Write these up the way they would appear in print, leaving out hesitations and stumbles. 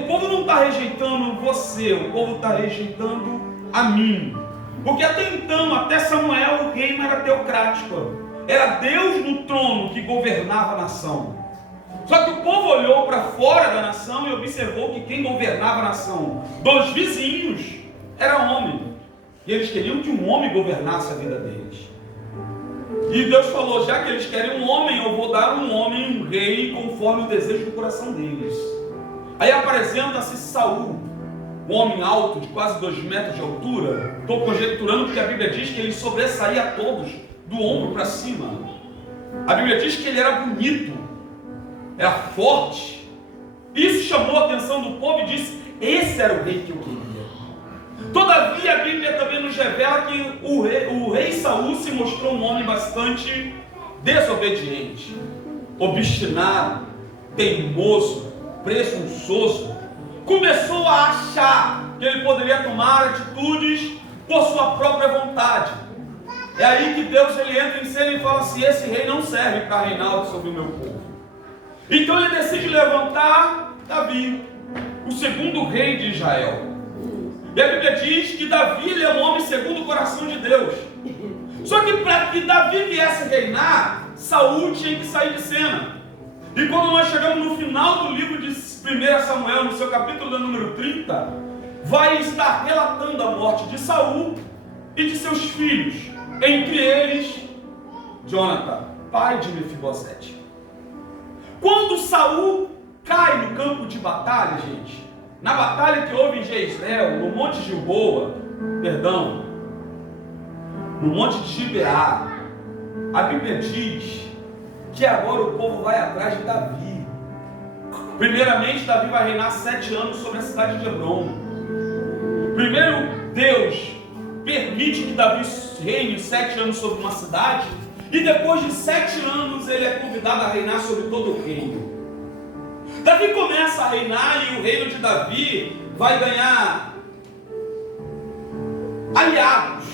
o povo não está rejeitando você, o povo está rejeitando a mim. Porque até então, até Samuel, o reino era teocrático. Era Deus no trono que governava a nação. Só que o povo olhou para fora da nação e observou que quem governava a nação dos vizinhos era homem. E eles queriam que um homem governasse a vida deles. E Deus falou, já que eles querem um homem, eu vou dar um homem, um rei, conforme o desejo do coração deles. Aí apresenta-se Saul, um homem alto, de quase 2 metros de altura. Estou conjecturando porque a Bíblia diz que ele sobressaía a todos, do ombro para cima. A Bíblia diz que ele era bonito, era forte. Isso chamou a atenção do povo e disse, esse era o rei que eu queria. Todavia, a Bíblia também nos revela que o rei Saul se mostrou um homem bastante desobediente, obstinado, teimoso, presunçoso. Começou a achar que ele poderia tomar atitudes por sua própria vontade. É aí que Deus ele entra em cena e fala assim, esse rei não serve para reinar sobre o meu povo. Então ele decide levantar Davi, o segundo rei de Israel. E a Bíblia diz que Davi ele é um homem segundo o coração de Deus. Só que para que Davi viesse reinar, Saul tinha que sair de cena. E quando nós chegamos no final do livro de 1 Samuel, no seu capítulo número 30, vai estar relatando a morte de Saul e de seus filhos, entre eles Jonathan, pai de Mefibosete. Quando Saul cai no campo de batalha, gente, na batalha que houve em Jezreel, no Monte Gilboa, no Monte de Gibeá, a Bíblia diz que agora o povo vai atrás de Davi. Primeiramente, Davi vai reinar 7 anos sobre a cidade de Hebron. Primeiro, Deus permite que Davi reine 7 anos sobre uma cidade, e depois de 7 anos ele é convidado a reinar sobre todo o reino. Davi começa a reinar e o reino de Davi vai ganhar aliados.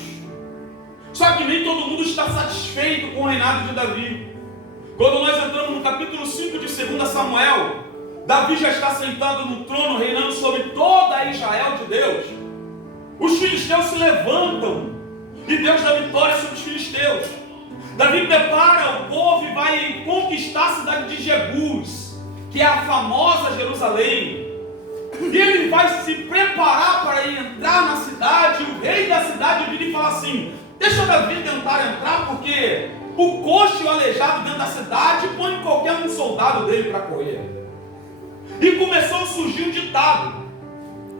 Só que nem todo mundo está satisfeito com o reinado de Davi. Quando nós entramos no capítulo 5 de 2 Samuel, Davi já está sentado no trono, reinando sobre toda Israel de Deus. Os filisteus se levantam e Deus dá vitória sobre os filisteus. Davi prepara o povo e vai conquistar a cidade de Jebus, que é a famosa Jerusalém. E ele vai se preparar para entrar na cidade. O rei da cidade vira e fala assim, deixa Davi tentar entrar, porque o coxo e o aleijado dentro da cidade põe qualquer um soldado dele para correr. E começou a surgir um ditado,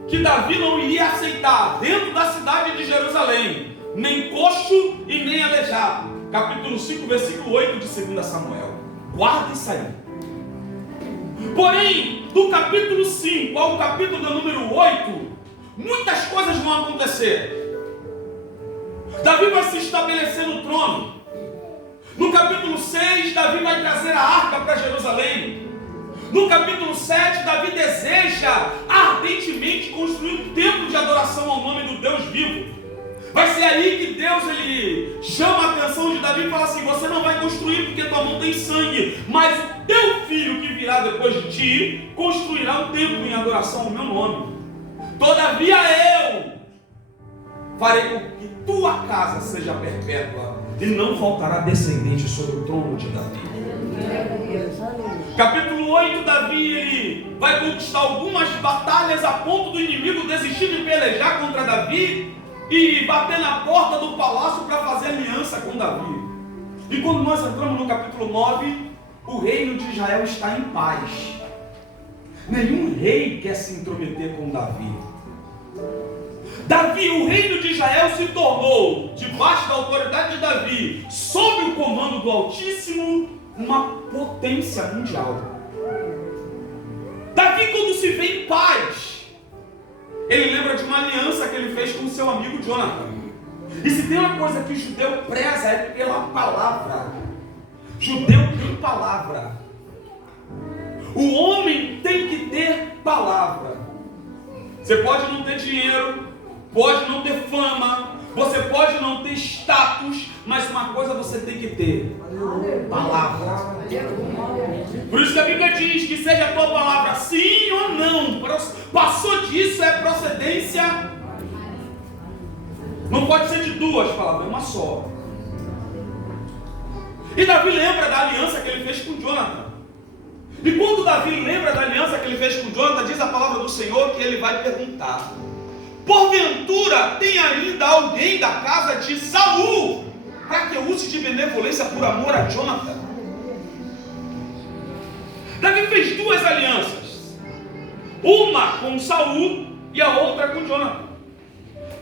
que Davi não iria aceitar dentro da cidade de Jerusalém, nem coxo e nem aleijado. Capítulo 5, versículo 8 de 2 Samuel. Guarda isso aí. Porém, do capítulo 5 ao capítulo número 8, muitas coisas vão acontecer. Davi vai se estabelecer no trono. No capítulo 6, Davi vai trazer a arca para Jerusalém. No capítulo 7, Davi deseja ardentemente construir um templo de adoração ao nome do Deus vivo. Vai ser aí que Deus ele chama a atenção de Davi e fala assim, você não vai construir porque tua mão tem sangue, mas o teu filho que virá depois de ti construirá um templo em adoração ao meu nome. Todavia eu farei com que tua casa seja perpétua e não faltará descendente sobre o trono de Davi. Capítulo 8, Davi ele vai conquistar algumas batalhas a ponto do inimigo desistir de pelejar contra Davi e bater na porta do palácio para fazer aliança com Davi. E quando nós entramos no capítulo 9, o reino de Israel está em paz. Nenhum rei quer se intrometer com Davi. Davi, o reino de Israel se tornou, debaixo da autoridade de Davi, sob o comando do Altíssimo, uma potência mundial. Davi, quando se vê em paz, ele lembra de uma aliança que ele fez com o seu amigo Jonathan. E se tem uma coisa que o judeu preza é pela palavra. Judeu tem palavra. O homem tem que ter palavra. Você pode não ter dinheiro, pode não ter fama, Você pode não ter status, mas uma coisa você tem que ter: palavra. Por isso que a Bíblia diz que seja a tua palavra sim ou não. Passou disso, é procedência. Não pode ser de duas palavras, é uma só. E Davi lembra da aliança que ele fez com Jonathan. E quando Davi lembra da aliança que ele fez com Jonathan, diz a palavra do Senhor que ele vai perguntar: porventura tem ainda alguém da casa de Saul para que eu use de benevolência por amor a Jonathan? Davi fez duas alianças, uma com Saul e a outra com Jonathan.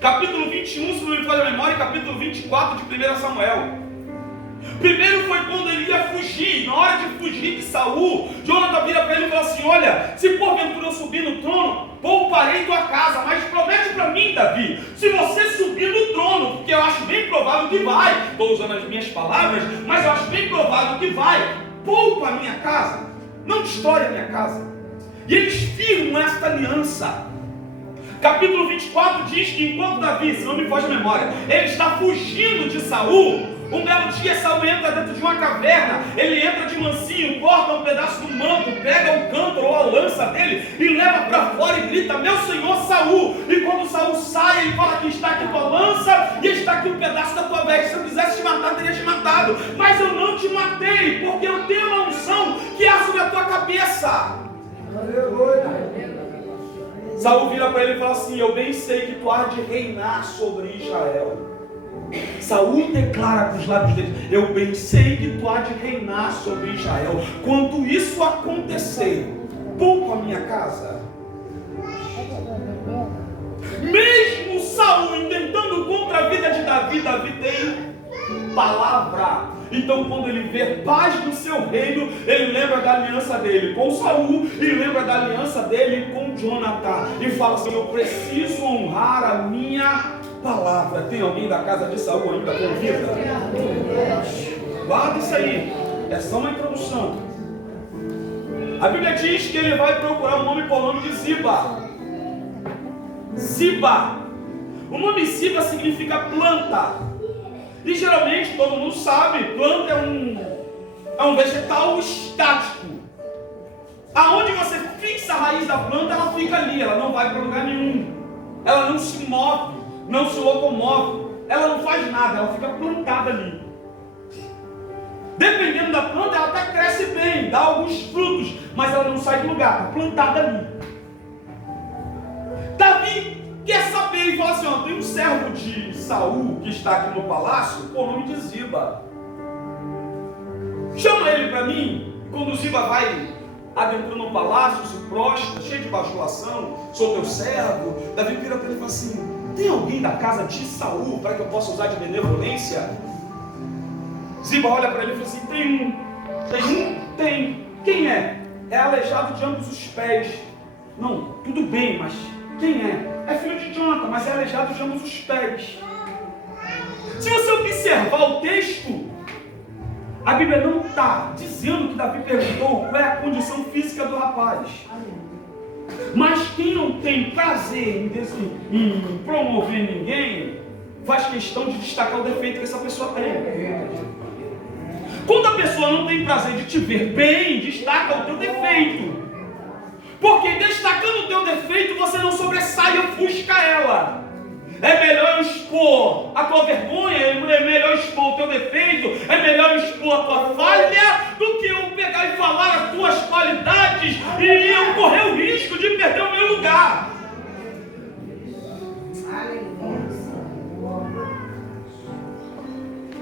Capítulo 21, se não me falha a memória, e capítulo 24 de 1 Samuel. Primeiro foi quando ele ia fugir. Na hora de fugir de Saul, Jonathan vira para ele e fala assim: olha, se porventura eu subir no trono, pouparei tua casa, mas promete para mim, Davi, se você subir no trono, porque eu acho bem provável que vai, estou usando as minhas palavras, mas eu acho bem provável que vai, poupa a minha casa, não destrói a minha casa. E eles firmam esta aliança. Capítulo 24 diz que enquanto Davi, se não me foge a memória, ele está fugindo de Saul, um belo dia Saul entra dentro de uma caverna, ele entra de mansinho, corta um pedaço do manto, pega o cântaro ou a lança dele e leva para fora e grita: meu senhor Saul. E quando Saul sai, ele fala que está aqui tua lança e está aqui um pedaço da tua veste. Se eu quisesse te matar, teria te matado, mas eu não te matei, porque eu tenho uma unção que há sobre a tua cabeça. Saul vira para ele e fala assim: eu bem sei que tu há de reinar sobre Israel. Saul declara com os lábios dele: eu bem sei que tu há de reinar sobre Israel. Quando isso acontecer, poupa a minha casa. Mesmo Saul intentando contra a vida de Davi, Davi tem palavra. Então quando ele vê paz no seu reino, ele lembra da aliança dele com Saul e lembra da aliança dele com Jonathan e fala assim: eu preciso honrar a minha palavra. Tem alguém da casa de Saul ainda com vida? Guarda isso aí, é só uma introdução. A Bíblia diz que ele vai procurar o nome por nome de Ziba. Ziba. O nome Ziba significa planta. E geralmente todo mundo sabe, planta é um vegetal estático. Aonde você fixa a raiz da planta, ela fica ali, ela não vai para lugar nenhum. Ela não se move, não se locomove, ela não faz nada, ela fica plantada ali. Dependendo da planta, ela até cresce bem, dá alguns frutos, mas ela não sai do lugar, está plantada ali. Davi quer saber e fala assim: ó, tem um servo de Saul que está aqui no palácio, por nome de Ziba. Chama ele para mim. Quando Ziba vai adentrando no palácio, se prostra, cheio de bajulação: sou teu servo. Davi vira para ele e fala assim: tem alguém da casa de Saul para que eu possa usar de benevolência? Ziba olha para ele e fala assim: tem um. Tem. Quem é? É aleijado de ambos os pés. Não, tudo bem, mas quem é? É filho de Jonathan, mas é aleijado de ambos os pés. Se você observar o texto, a Bíblia não está dizendo que Davi perguntou qual é a condição física do rapaz. Mas quem não tem prazer em promover ninguém, faz questão de destacar o defeito que essa pessoa tem. Quando a pessoa não tem prazer de te ver bem, destaca o teu defeito. Porque destacando o teu defeito, você não sobressai e ofusca ela. É melhor expor a tua vergonha, é melhor expor o teu defeito, é melhor expor a tua falha, do que eu pegar e falar as tuas qualidades e eu correr o risco de perder o meu lugar.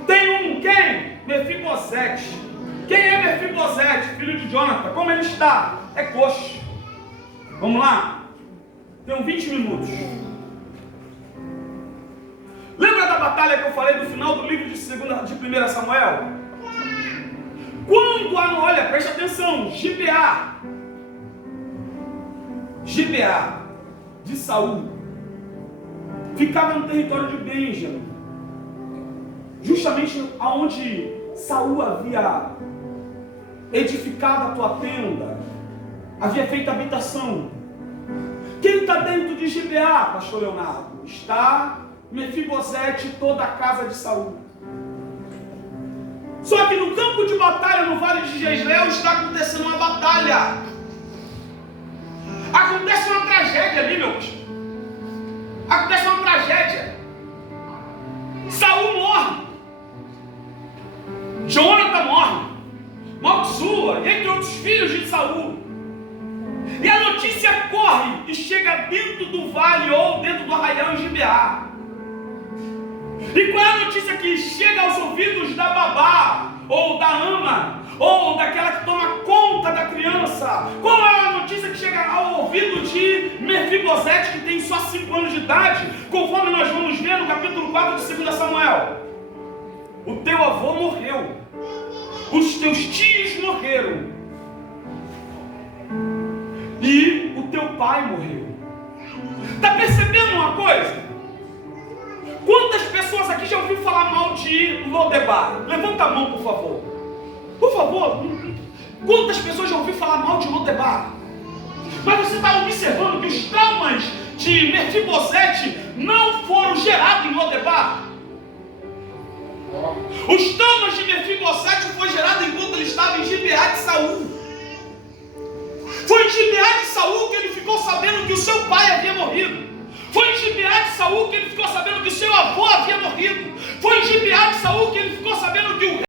Tem quem? Mefibosete. Quem é Mefibosete? Filho de Jonathan. Como ele está? É coxo. Vamos lá? Tem 20 minutos. Lembra da batalha que eu falei do final do livro de 1 Samuel? Quando, olha, preste atenção, Gibeá de Saul ficava no território de Benjamim, justamente aonde Saul havia edificado a tua tenda, havia feito habitação. Quem está dentro de Gibeá, pastor Leonardo? Está Mefibosete e toda a casa de Saul. Só que no campo de batalha, no vale de Jezreel, está acontecendo uma batalha. Acontece uma tragédia ali, meus. Acontece uma tragédia. Saul morre. Jonathan morre. Malquissua, entre outros filhos de Saul. E a notícia corre e chega dentro do vale ou dentro do arraial em Gibeá. E qual é a notícia que chega aos ouvidos da babá, ou da ama, ou daquela que toma conta da criança? Qual é a notícia que chega ao ouvido de Mefibosete, que tem só 5 anos de idade, conforme nós vamos ver no capítulo 4 de 2 Samuel? O teu avô morreu, os teus tios morreram, e o teu pai morreu. Está percebendo uma coisa? Quantas pessoas aqui já ouviram falar mal de Lodebar? Levanta a mão, por favor. Por favor. Quantas pessoas já ouviram falar mal de Lodebar? Mas você está observando que os traumas de Mefibosete não foram gerados em Lodebar. Os traumas de Mefibosete foram gerados enquanto ele estava em Gibeá de Saul. Foi em Gibeá de Saul que ele ficou sabendo que o seu pai havia morrido. Foi em Gibeá de Saul que ele ficou sabendo que o seu avô havia morrido. Foi em Gibeá de Saul que ele ficou sabendo que o